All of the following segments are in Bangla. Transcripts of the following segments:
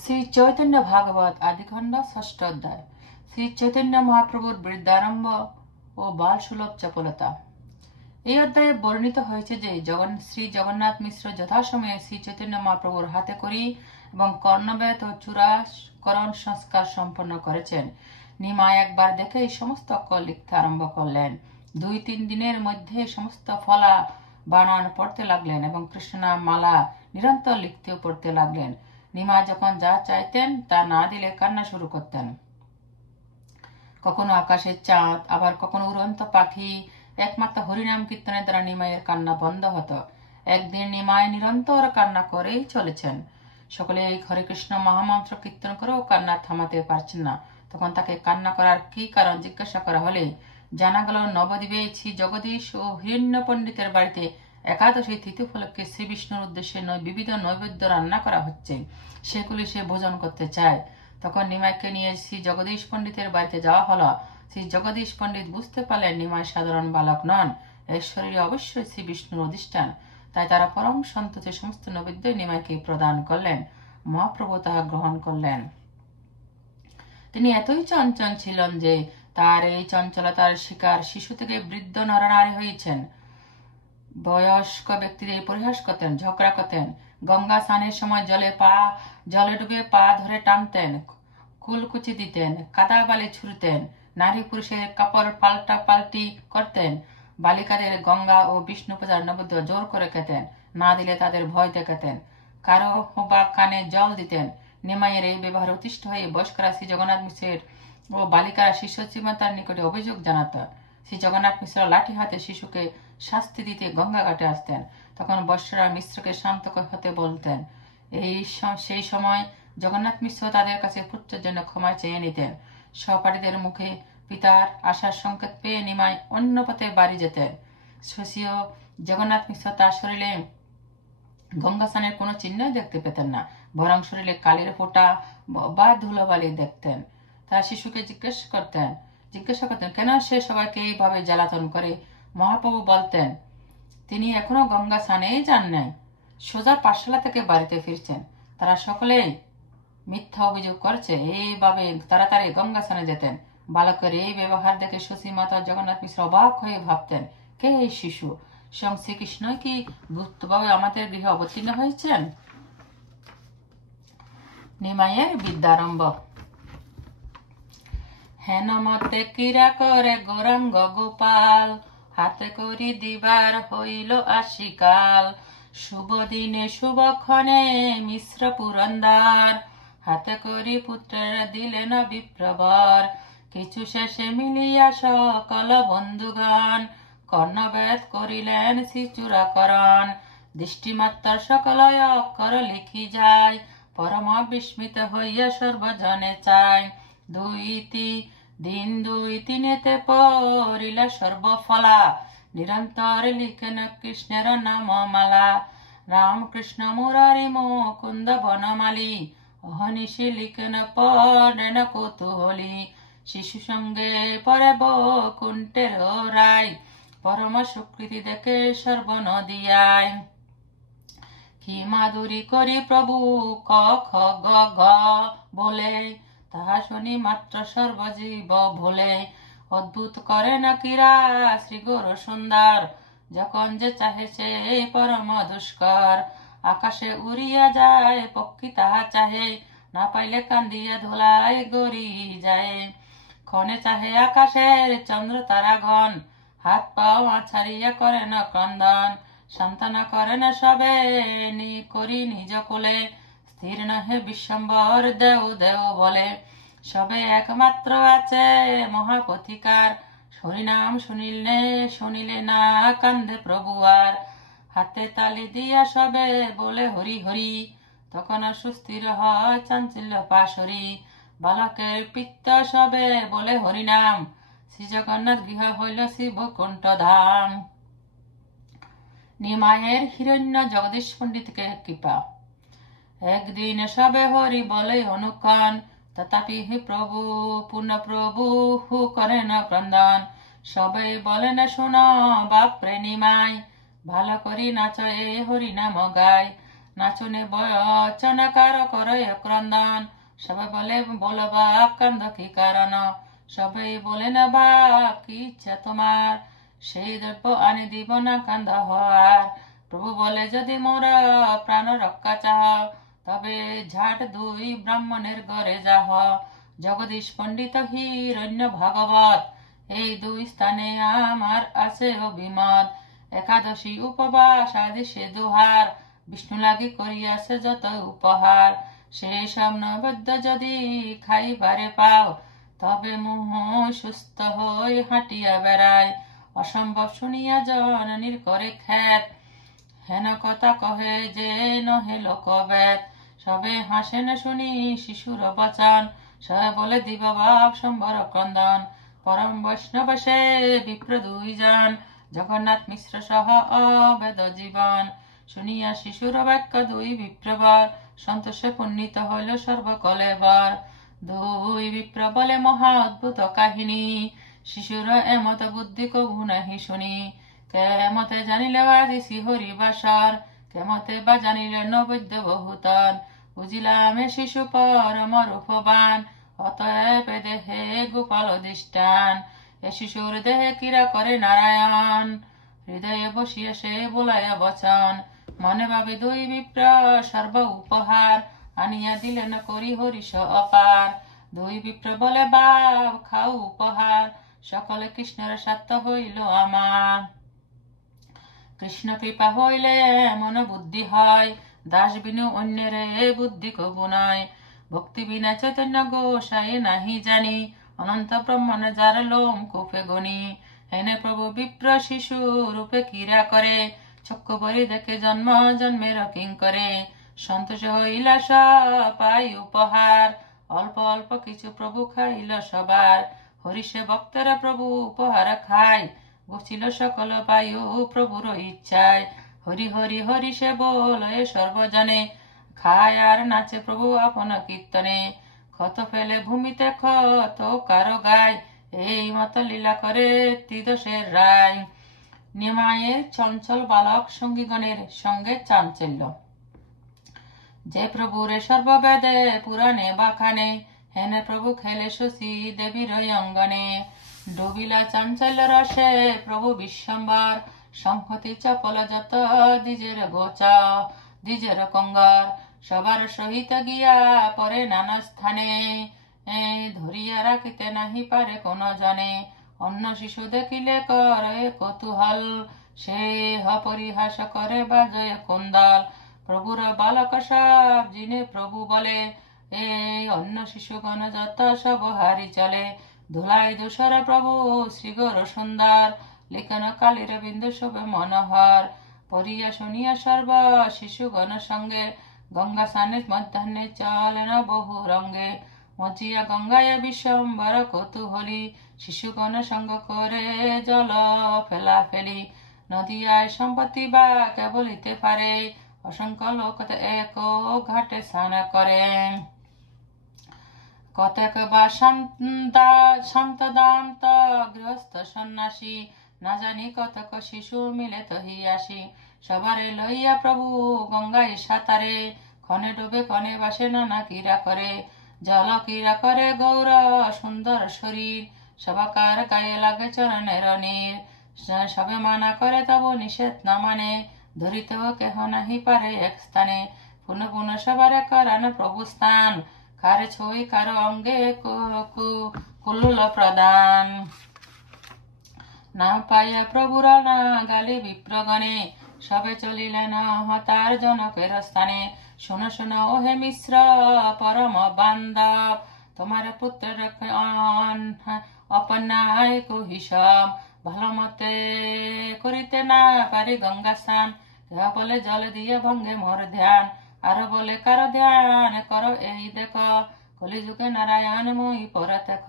শ্রী চৈতন্য ভাগবত আদিখণ্ড ষষ্ঠ অধ্যায়। শ্রী চৈতন্য মহাপ্রভুর বৃদ্ধারম্ভ ও বাল সুলভ চপলতা। এই অধ্যায়ে বর্ণিত হয়েছে যে শ্রী জগন্নাথ মিশ্র যথাসময়ে শ্রী চৈতন্য মহাপ্রভুর হাতে করি এবং কর্ণবেদ ও চূড়াকরণ সংস্কার সম্পন্ন করেছেন। নিমাই একবার দেখে এই সমস্ত অক্ষর লিখতে আরম্ভ করলেন। 2-3 দিনের মধ্যে সমস্ত ফলা বানান পড়তে লাগলেন এবং কৃষ্ণনাম মালা নিরন্তর লিখতেও পড়তে লাগলেন। নিমা যখন যা চাইতেন তা না দিলে কান্না শুরু করতেন। কখনো আকাশের চাঁদ, আবার কখনো উড়ন্ত পাখি। একমাত্র হরিনাম কীর্তনের দ্বারা নিমাইয়ের কান্না বন্ধ হতো। একদিন নিমাই নিরন্তর কান্না করেই চলেছেন। সকলে এই হরে কৃষ্ণ মহামন্ত্র কীর্তন করেও কান্না থামাতে পারছেন না। তখন তাকে কান্না করার কি কারণ জিজ্ঞাসা করা হলে জানা গেল নবদ্বীপে শ্রী জগদীশ ও হিরণ্য পণ্ডিতের বাড়িতে একাদশী তিথি উপলক্ষে শ্রী বিষ্ণুর উদ্দেশ্যে বিবিধ নৈবেদ্য রান্না করা হচ্ছে, সেগুলি সে ভোজন করতে চায়। তখন নিমাইকে নিয়ে শ্রী জগদীশ পণ্ডিতের বাড়িতে যাওয়া হলো। শ্রী জগদীশ পণ্ডিত বুঝতে পারলেন নিমাই সাধারণ বালক নন, এর শরীরে অবশ্যই শ্রী বিষ্ণুর অধিষ্ঠান। তাই তারা পরম সন্তোষে সমস্ত নৈবেদ্য নিমাইকে প্রদান করলেন। মহাপ্রভু তাহা গ্রহণ করলেন। তিনি এতই চঞ্চল ছিলেন যে তার এই চঞ্চলতার শিকার শিশু থেকে বৃদ্ধ নরনারী হয়েছেন। বয়স্ক ব্যক্তিদের পরিহাস করতেন, ঝগড়া করতেন। গঙ্গা স্নানের সময় জলে ডুবে পা ধরে টানতেন, কুলকুচি দিতেন, কাদা বালি ছুড়তেন। নারী পুরুষের কাপড় পাল্টা পাল্টি করতেন। বালিকাদের গঙ্গা ও বিষ্ণু পূজার নৈবেদ্য জোর করে খেতেন, না দিলে তাদের ভয় দেখাতেন। কারো বা কানে জল দিতেন। নিমাইয়ের এই ব্যবহারে অতিষ্ঠ হয়ে বয়স্করা শ্রী জগন্নাথ মিশ্রের ও বালিকারা শিশু শ্রীমাতার নিকটে অভিযোগ জানাত। শ্রী জগন্নাথ মিশ্র লাঠি হাতে শিশুকে শাস্তি দিতে গঙ্গা ঘাটে আসতেন। তখন বৈশ্যরা মিশ্রকে শান্ত হতে বলতেন। সেই সময় জগন্নাথ মিশ্র তাদের কাছে পুত্রের জন্য ক্ষমা চেয়ে নিতেন। সহপাঠীদের মুখে পিতার আশার সংকেত পেয়ে নিমাই অন্য পথে বাড়ি যেতেন। শশীও জগন্নাথ মিশ্র তার শরীরে গঙ্গা স্নানের কোনো চিহ্নই দেখতে পেতেন না, বরং শরীরে কালির ফোঁটা বা ধুলোবালি দেখতেন। তারা শিশুকে জিজ্ঞাসা করতেন কেন সে সবাইকে এইভাবে জ্বালাতন করে। মহাপ্রভু বলতেন তিনি এখনো গঙ্গা স্নানেই যান নাই, সোজা পাঠশালা থেকে বাড়িতে ফিরছেন। তারা সকলেই মিথ্যা অভিযোগ করছে, এইভাবে তাড়াতাড়ি গঙ্গা স্নানে যেতেন। বালকের এই ব্যবহার দেখে শশী মাতা জগন্নাথ মিশ্র অবাক হয়ে ভাবতেন, কে এই শিশু? স্বয়ং শ্রীকৃষ্ণ কি গুপ্তভাবে আমাদের গৃহে অবতীর্ণ হয়েছেন? নিমাইয়ের বিদ্যারম্ভ। হেন মতে কিরা করে গৌরাঙ্গ গোপাল, হাতে করি দিবার হইল আশিকাল। শুভ দিনে শুভক্ষণে মিশ্র পুরন্দর, হাতে করি পুত্রের দিলেন বিপ্রবর। কিছু শেষে মিলিয়া সকল বন্ধুগণ, কর্ণবেদ করিলেন শ্রী চূড়াকরণ। দৃষ্টিমাত্র সকল অক্ষর লিখি যায়, পরম বিস্মিত হইয়া সর্বজনে চায়। 2-3 পড়িলা সর্বফলা, নিরন্তর লিখেন কৃষ্ণের নাম মালা। রামকৃষ্ণ মুরারি মুকুন্দ বনমালী, অহনিশি লিখেন পড়েন কৌতূহলী। শিশু সঙ্গে পরে বৈকুণ্ঠের রায়, পরম স্বীকৃতি দেখে সর্বনদিয়ায়। কি মাধুরী করি প্রভু ক খ গ ঘ বলে, তাহা শুনি মাত্র সর্বজীব ভোলে। অদ্ভুত করে না কিরা শ্রী গৌর সুন্দর, যখন যে চাহে সে পরম দুষ্কর। আকাশে উড়িয়া যায় পক্ষী তাহা চাহে, না পাইলে কান্দিয়া ধোলায় গড়ি যায়। ক্ষণে চাহে আকাশের চন্দ্র তারাগণ, হাত পাও ছাড়িয়া করে না ক্রন্দন। সান্ত্বনা করে না সবে করি নিজ কোলে, স্থির নহে বিশ্বম্বর দেও দেও বলে। সবে একমাত্র আছে মহাপথিকার, হরিনাম শুনিলে না কান্দে প্রভু আর। হাতে তালি দিয়া সবে বলে হরি হরি, তখন সুস্থির হয় চাঞ্চল্য পাশরি। বালকের পিত্ত সবে বলে হরিনাম, শ্রী জগন্নাথ গৃহ হইল শ্রী বৈকুণ্ঠ ধাম। নিমাইয়ের হিরণ্য জগদীশ পণ্ডিতকে কৃপা। একদিন সবে হরি বলে অনুক্ষণ, তথাপি হে প্রভু পূর্ণ প্রভু করেন ক্রন্দন। সবাই বলেন শোনো বাপরে নিমাই, ভালো করি নাচ এ হরি নাম গায়। নাচনে বচনকার করে ক্রন্দন। সবাই বলে বলো বাপ কান্দ কি কারণ, সবাই বলে না বাপ কি ইচ্ছা তোমার, সেই দ্রব্য আনি দিব না কান্দ হওয়ার। প্রভু বলে যদি মোরা প্রাণ রক্ষা চাহ, তবে ঝাট দুই ব্রাহ্মণের ঘরে যাহ। জগদীশ পণ্ডিত হিরণ্য ভাগবত, এই দুই স্থানে আমার আছে অভিমত। একাদশী উপবাস আদি সে দুহার, বিষ্ণু লাগি করিয়াছে যত উপহার। সেসব নৈবেদ্য যদি খাইবারে পাও, তবে মোহ সুস্থ হই হাঁটিয়া বেড়ায়। অসম্ভব শুনিয়া জননীর করে খ্যাত, হেন কথা কহে যে নহে লোকবেদ। সবে হাসেন শুনি শিশুর বচন, সবে বলে দিব বাপ সম্বর ক্রন্দন। পরম বৈষ্ণব সে বিপ্র দুইজন, জগন্নাথ মিশ্র সহ অবেদ জীবন। শুনিয়া শিশুর বাক্য দুই বিপ্রবর, সন্তোষে পুণ্যিত হইল সর্বকলেবর। দুই বিপ্র বলে মহা অদ্ভুত কাহিনী, শিশুর এমত বুদ্ধি কবু নাহি শুনি। কেমতে জানিলে আজি শ্রীহরি বাসর, কেমতে বা জানিলে নবৈদ্য বহুতর। বুঝিলাম এ শিশু পরম রূপবান, অতএব দেহে গোপাল অধিষ্ঠান। এ শিশুর দেহে ক্রীড়া করে নারায়ণ, হৃদয়ে বসিয়ে সে বোলায় বচন। মনে ভাবে দুই বিপ্র সর্ব উপহার, আনিয়া দিলেন করি হরিষ অপার। দুই বিপ্র বলে বাপ খাও উপহার, সকলে কৃষ্ণের সাত্য হইল আমার। কৃষ্ণ কৃপা হইলে এমন বুদ্ধি হয়, দাস বিনু অন্যের বুদ্ধি কবু নয়। ভক্তি বিনা চৈতন্য গোসাই নাহি জানি, অনন্ত ব্রহ্মণ যার লোম কূপে গণি। হেনে প্রভু বিপ্র শিশু রূপে ক্রীড়া করে, চক্ষু বলি দেখে জন্ম জন্মের কিং করে। সন্তোষ হইলা পাই উপহার, অল্প অল্প কিছু প্রভু খাইল সবার। হরিষে ভক্তরা প্রভু উপহার খায়, বসিল সকল বায়ু প্রভুর ইচ্ছায়। হরি হরি হরি সে বলে সর্বজনে, খায় আর নাচে প্রভু আপন কীর্তনে। ক্ষত ফেলে ভূমিতে ক্ষত কারো গায়, এই মত লীলা করে ত্রিদোষের রায়। নিমায়ের চঞ্চল বালক সঙ্গীগণের সঙ্গে চাঞ্চল্য, যে প্রভুরে সর্ববেদে পুরাণে বাখানে, হেনে প্রভু খেলে শশী দেবীর অঙ্গনে। ডুবিলা চাঞ্চল্য রসে প্রভু বিশ্বম্বর, সংহতি চপল যত দ্বিজের গোচা দ্বিজের কঙ্গর। সবার সহিত গিয়া পরে নানা স্থানে, ধরিয়া রাখিতে নাহি পারে কোন জনে। অন্য শিশু দেখিলে করে কৌতূহল, সে পরিহাস করে বাজয় কুন্দল। প্রভুর বালক সব জিনে প্রভু বলে, এই অন্য শিশুগণ যত সব হারি চলে। ধুলাই দূষর প্রভু শ্রীগর সুন্দর, লিখন কালীর বিন্দু শোভে মনোহর। পড়িয়া শুনিয়া সর্ব শিশুগণ সঙ্গে, গঙ্গা স্নানের মধ্যাহ্নে চলেন বহু রঙ্গে। মজিয়া গঙ্গায় বিশ্বম্বর কৌতূহলী, শিশুগণ সঙ্গ করে জল ফেলা ফেলি। নদিয়ায় সম্পত্তি বা কে বলিতে পারে, অসংখ্য লোক এক ঘাটে স্নান করে। কতক বা শান্ত দান্ত গৃহস্থ সন্ন্যাসী, না জানি কতক শিশু মিলে তহিয়াসি। সবারে লইয়া প্রভু গঙ্গায় সাঁতারে, ক্ষণে ডুবে ক্ষণে বাসে নানা ক্রীড়া করে। জল ক্রীড়া করে গৌর সুন্দর শরীর, সবাকার গায়ে লাগে চরণের নীর। সবে মানা করে তবু নিষেধ না মানে, ধরিতেও কেহ নাহি পারে এক স্থানে। পুনঃ পুনঃ সবারে করান প্রভু স্থান, কারে ছই কারো অঙ্গে কুল্লুল প্রদান। না পাইয়া প্রভুর না গালি বিপ্রগণে, সবে চলিলেন হতার জনকের স্থানে। শোনো শোনো ওহে মিশ্র পরম বান্ধব, তোমার পুত্রের অপন্যায় কুহিসব। ভালো মতে করিতে না পারি গঙ্গা স্নান, কেহ বলে জল দিয়ে ভঙ্গে মোর ধ্যান। আরো বলে কারো ধ্যান করো এই দেখ, কলিযুগে নারায়ণ মুই পরে দেখ।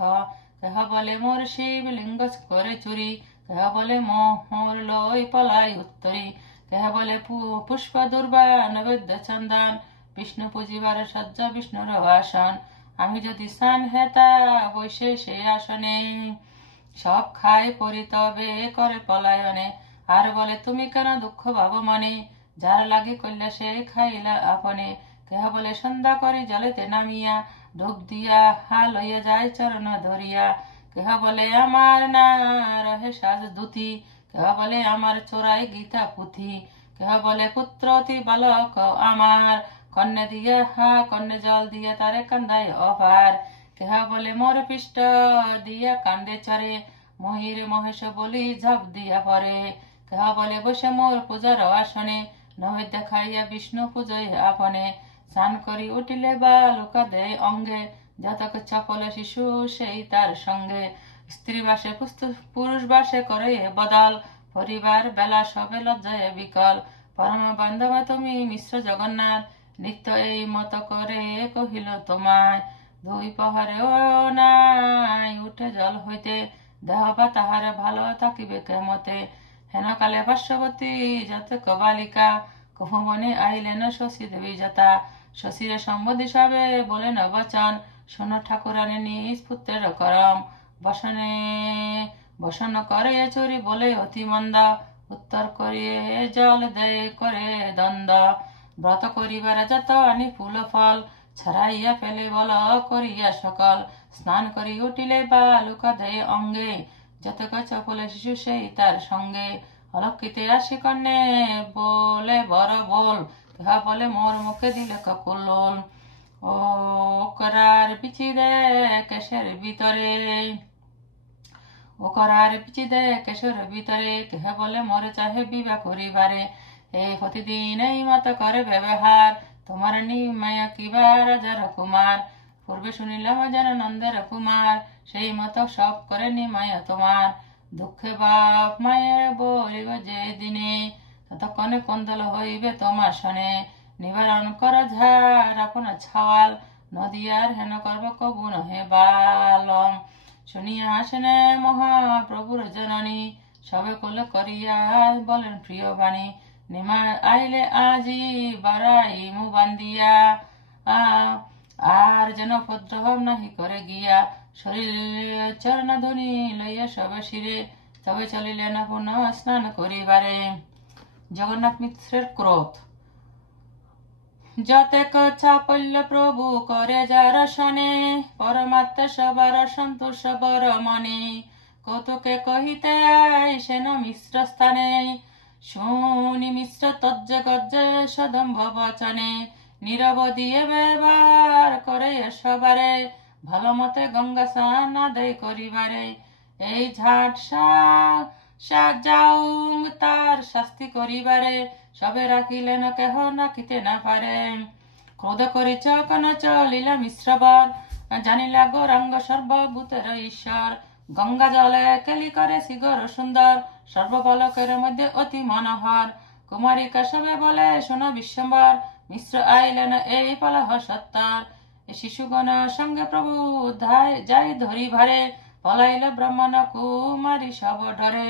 কেহ বলে মোর শিবলিঙ্গ করে চুরি, কেহ বলে মোর লই পলাই উত্তরি। কেহ বলে পুষ্প দুর্বা নৈবেদ্য চন্দন, বিষ্ণু পুজিবার সজ্জা বিষ্ণুর আসন। আমি যদি স্নান হেতা বৈশে সে আসনে, সব খায় পরি তবে করে পলায়নে। আর বলে তুমি কেন দুঃখ ভাব মনে, যার লাগি কইলা সে খাইলা আপনে। কেহ বলে সন্ধ্যা করে জলেতে নামিয়া, ডুব দিয়া হা লইয়া যায় চরণ ধরিয়া। কেহ বলে আমার না রহে সাজ ধুতি, কেহ বলে আমার চোরাই গীতা পুঁথি। কেহ বলে পুত্র অতি বালক আমার, কন্যা দিয়া কন্যা জল দিয়া তারে কান্দায় অপার। কেহ বলে মোর পৃষ্ঠ দিয়া কান্দে চরে, মহির মহেশ বলি ঝাঁপ দিয়া পরে। কেহ বলে বসে মোর পূজার আসনে, নৈবেদ্য খাইয়া বিষ্ণু পূজয় আপনে। স্নান করি উঠিলে বালুকা দেয় অঙ্গে, জাতক চপল শিশু সেই তার সঙ্গে। স্ত্রী বাসে পুরুষ বাসে করে বদল, পরিবার বেলা সবে লজ্জায় বিকল। পরম বান্ধব তুমি মিশ্র জগন্নাথ, নিত্য এই মত করে কহিল তোমায়। দুই প্রহরেও নাই উঠে জল হইতে, দেহ বা তাহারে ভালো থাকিবে কেমতে। হেন কালে পার্শ্ববর্তী যত বালিকা, কহু মনে আইলেন শশী দেবী যতা। শশীরে সম্বন্ধী সবে বলেন বচন, শোনো ঠাকুরানী নিজ পুত্রের করম। বসনে বসন করে চুরি বলে অতি মন্দ, উত্তর করিয়ে জল দেয় করে দ্বন্দ্ব। ব্রত করিবার যত আনি ফুল ফল, ছাড়াইয়া ফেলে বল করিয়া সকল। স্নান করি উঠিলে বালুকা দেয় অঙ্গে, যত চপলে শিশু সেই তার সঙ্গে। অলক্ষিতে আসি কন্যে বলে বড় বল, কেহ বলে মোর মুখে দিলে ককুল। ও করার পিছি দে কেশের ভিতরে, ও করার পিছি দে কেশের ভিতরে। কেহ বলে মোর চাহে বিবাহ করিবারে, এই প্রতিদিন এই মত করে ব্যবহার। তোমার নিমায়া কিবা রাজার কুমার, পূর্বে শুনিলাম যেন নন্দের কুমার। সেই মতো সব করে নিমায়া তোমার, দুঃখে বাপ মায়ের বলিব যে দিনে। ততক্ষণে কন্দল হইবে তোমার শনে, নিবারণ কর ঝাড় আপন ছাওয়াল। নদিয়ার হেন করব কবু নহে বালম। শুনিয়া আসেনে মহাপ্রভুর জননী, সবে কোল করিয়া বলেন প্রিয় বাণী। নিমা আইলে আজি বাড়াই মু বান্দিয়া, আর যেন উপদ্রব নাহি করে গিয়া। শরীর চরণধ্বনি লইয়া সবে শিরে, তবে চলিলেন পুনঃ স্নান করিবারে। জগন্নাথ মিশ্রের ক্রোধ। যতেক চাপল্য প্রভু করে যার শনে, পরমাত্মা সবার সন্তোষ বর মনে। কৌতুকে কহিতে আইসেন মিশ্র স্থানে, শুনি মিশ্র তজ্জ গজ্জ সদম্ভ বচনে। নীরব দিয়ে ব্যবহার করে সবারে, ভালো মতে গঙ্গা স্নান আদায় করিবারে। এই ঝাট যাও তার শাস্তি করিবারে, সবে রাখিলেন কেহ রাখিতে না পারে। ক্রোধ করি চকন চলিলা মিশ্রবর, জানিলা গৌরাঙ্গ সর্বভূতের ঈশ্বর। গঙ্গা জলে কেলি করে শিগর সুন্দর, সর্ববলকের মধ্যে অতি মনোহর। কুমারিকা সবে বলে শোনো বিশ্বম্বর, মিশ্র আইলেন এই পলাহ সত্তর। শিশুগণ সঙ্গে প্রভু যাই ধরি ভারে, পলাইল ব্রাহ্মণ কুমারী সব ডরে।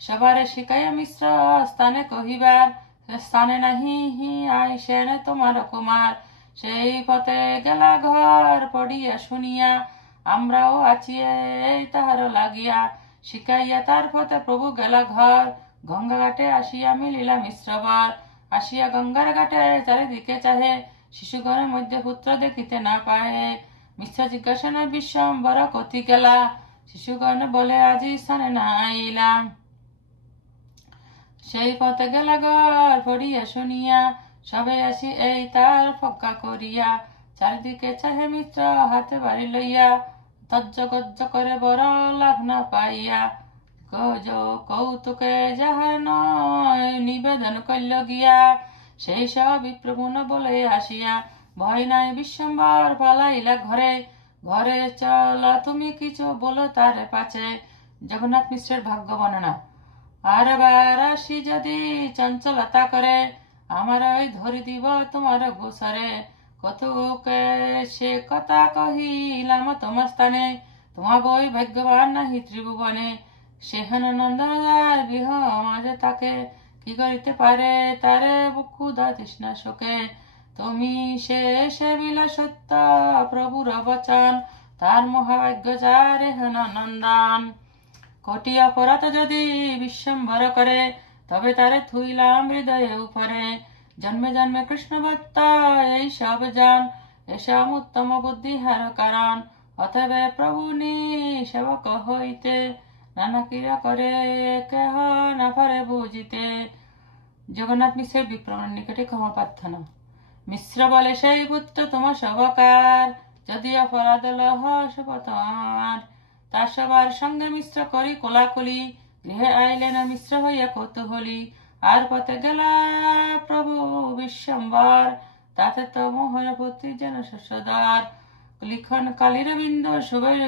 সবারে শিখাইয়া মিশ্র স্থানে কহিবার, স্থানে নাহি আইসেন তোমার কুমার। সেই পথে গেলা ঘর পড়িয়া শুনিয়া, আমরাও আছি এই তাহার লাগিয়া। শিখাইয়া তার পথে প্রভু গেলা ঘর, গঙ্গা ঘাটে আসিয়া মিলিলা মিশ্রবর। আসিয়া গঙ্গার ঘাটে চারিদিকে চাহে, শিশুগণের মধ্যে পুত্র দেখিতে না পাহে। মিশ্র জিজ্ঞাসা না বিশ্বম্বর কতি গেলা, শিশুগণ বলে আজি স্থানে না আইলা। সেই পথে গেলা ঘর পড়িয়া শুনিয়া, সবে আসি এই তার ফক্কা করিয়া। চারিদিকে চাহে মিত্র হাতে বাড়ি লইয়া, তজ্জ গজ্জ করে বড় লাভ না পাইয়া। কৌতুকে যাহার নয় নিবেদন কইল গিয়া, সেই সব বিপ্রভুন বলে আসিয়া। ভয় নাই বিশ্বম্বর পালাইলা ঘরে, ঘরে চলা তুমি কিছু বলো তার পাছে। জগন্নাথ মিশ্রের ভাগ্য বর্ণনা। আর বার আসি যদি চঞ্চলতা করে, আমার ওই ধরি দিব তোমার গোসরে। কতকে সে কথা কহিলাম তোমার স্থানে, তোমার বই ভাগ্যবান নাহি ত্রিভুবনে। সেখান নন্দনার গৃহ মাঝে তাকে, কি করিতে পারে তারে ক্ষুধা তৃষ্ণা শোকে। তুমি সে বিলা সত্য প্রভুর বচন, তার মহাভাগ্য যারে হেন নন্দন। কোটি অপরাধ যদি বিশ্বম্বর করে, তবে তারে থুইলাম হৃদয়ে উপরে। জন্মে জন্মে কৃষ্ণ ভক্ত এই সব জান, এসব উত্তম বুদ্ধি হার কারণ। অতএব প্রভু নি সেবক হইতে, নানা ক্রিয়া করে কেহ না পারে বুঝিতে। জগন্নাথ মিশ্রের বিপ্রমাণ নিকটে ক্ষমা প্রার্থনা। মিশ্র বলে সেই পুত্র তোমার সবকার, যদি অপরাধ লহ শুভ তোমার। তার সবার সঙ্গে মিশ্র করি কোলাকুলি, গৃহে আইলেন মিশ্র হইয়া কৌতূহলী। আর পথে গেলা প্রভু বিশ্বম্বর, তাতে তো মোহন পুত্রী যেন শস্যদার। লিখন কালীর বিন্দু শুভের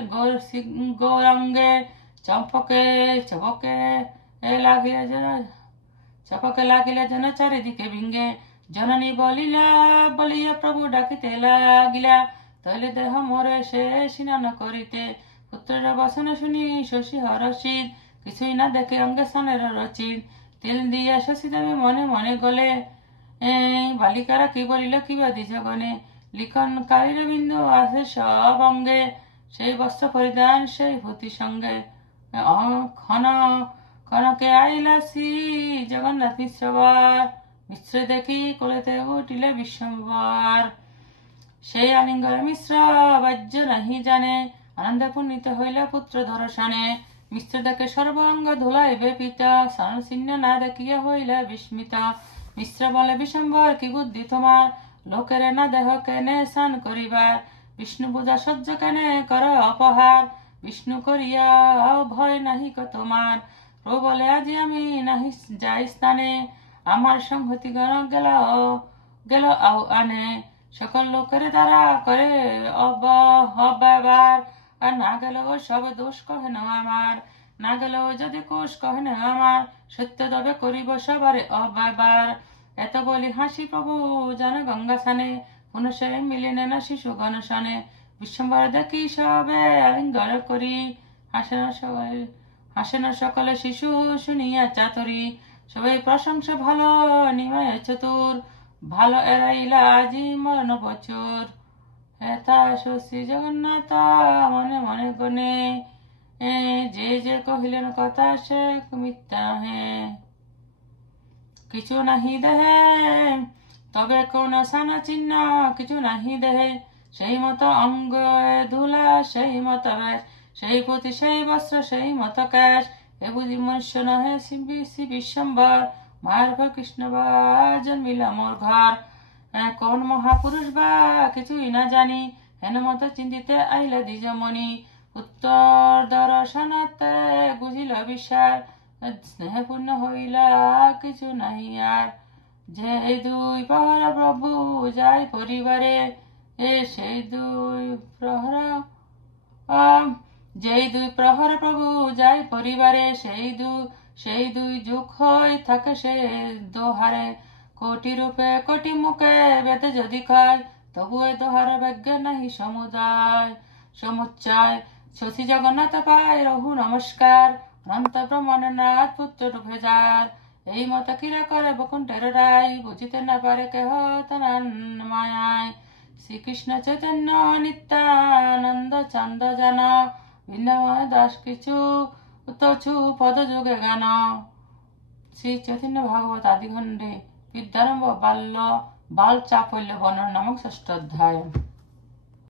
গৌরাঙ্গে, চম্পকে চপকে লাগিয়া যেন চপকে লাগিলা যেন চারিদিকে ভিঙ্গে। জননী বলিয়া প্রভু ডাকিতে লাগিলা, তৈলে দেহ মরে সে স্নান করিতে। পুত্রের বসন শুনি শশী হরষিত, কিছুই না দেখে অঙ্গে স্নানের রচিত। তিল দিয়া শশী দেবী মনে মনে গলে, বালিকারা কি বলিল কিবা দ্বিজ গণে। লিখন কালীর বিন্দু আছে সব অঙ্গে, সেই বস্ত্র পরিধান সেই ভূতি সঙ্গে। ক্ষণ কনকে আইলা শ্রী জগন্নাথ মিশ্রবার, মিশ্র দেখি কোলেতে উঠিলে বিশ্বম্বর। সেই আলিঙ্গন মিশ্র বাহ্য নাহি জানে, আনন্দে পুণ্যিত হইলে পুত্র দর্শনে। মিশ্র দেখে সর্বাঙ্গ ধুলাইবে পিতা, স্নান চিহ্ন না দেখিয়া হইলে বিস্মিত। মিশ্র বলে বিশ্বম্বর কি বুদ্ধি তোমার, লোকের না দেহ কেনে স্নান করিবার। বিষ্ণু পূজা সহ্য কেনে কর অপহার, বিষ্ণু করিয়া ভয় নাহি তোমার। প্রভু বলে আজি আমি নাহি যাই স্থানে, আমার সংহতি গণ গেল আও আনে। সকল লোকের দ্বারা করে অব্যবহার, আর না গেলেও সব দোষ কহে না আমার। না গেলেও যদি কোষ কহে না আমার, সত্য তবে করিব সবারে অব্যবহার। এত বলি হাসি প্রভু যেন গঙ্গা সানে, পুনঃ মিলেনে না শিশু গণশনে। বিশ্বম্বর দেখি সবে আলিঙ্গন করি, হাসে না সকলে শিশু শুনিয়া চাতুরি। সবাই প্রশংসা ভালো নিমায় চতুর, ভালো এরাইলা আজি মরণ বছর। হেথা শ্রী জগন্নাথ মনে মনে গনে, যে যে কহিলেন কথা সে মিথ্যা হে। কিছু নাহি দেহে তবে কোন সানা চিহ্ন, কিছু নাহি দেহে সেই মতো অঙ্গ ধুলা সেই মত বেশ, সেই প্রতি সেই বস্ত্র সেই মত ক্যাশ। এ বুঝি মনুষ্য নহে শ্রী বিশ্বম্বর, মায়ের ঘর কৃষ্ণ বা জন্মিলা মোর ঘর। কোন মহাপুরুষ বা কিছুই না জানি, হেন মতো চিন্তিতে আইলা দ্বিজমণি। উত্তর দর্শনতে বুঝিল বিশাল, স্নেহপূর্ণ হইলা কিছু নাহি আর। যে দুই প্রহর প্রভু যায় পরিবারে, সেই দুই প্রহর যেই দুই প্রহর প্রভু যায় পরিবারে, সেই দুই যুগ হয়ে থাকে সে দোহারে। কোটি রূপে কোটি মুখে বেদে যদি কয়, তবু এ দোহার ভাগ্য নাহি সমুচ্চয়। শশী জগন্নাথ পায় রঘু নমস্কার, অনন্ত ব্রহ্মনাথ পুত্র রূপে যার। এই মত কিরা করে বকুণ্ঠের রায়, বুঝিতে না পারে কেহ তার মায়ায়। শ্রীকৃষ্ণ চৈতন্য নিত্যানন্দ চন্দ জান, ভিন্নময় দাস কিছু তছু পদ যুগে গান। শ্রী চৈতন্য ভাগবত আদিখণ্ডে বিদ্যারম্ভ বাল চাপল্য বর্ণন নামক 6ষ্ঠ অধ্যায়।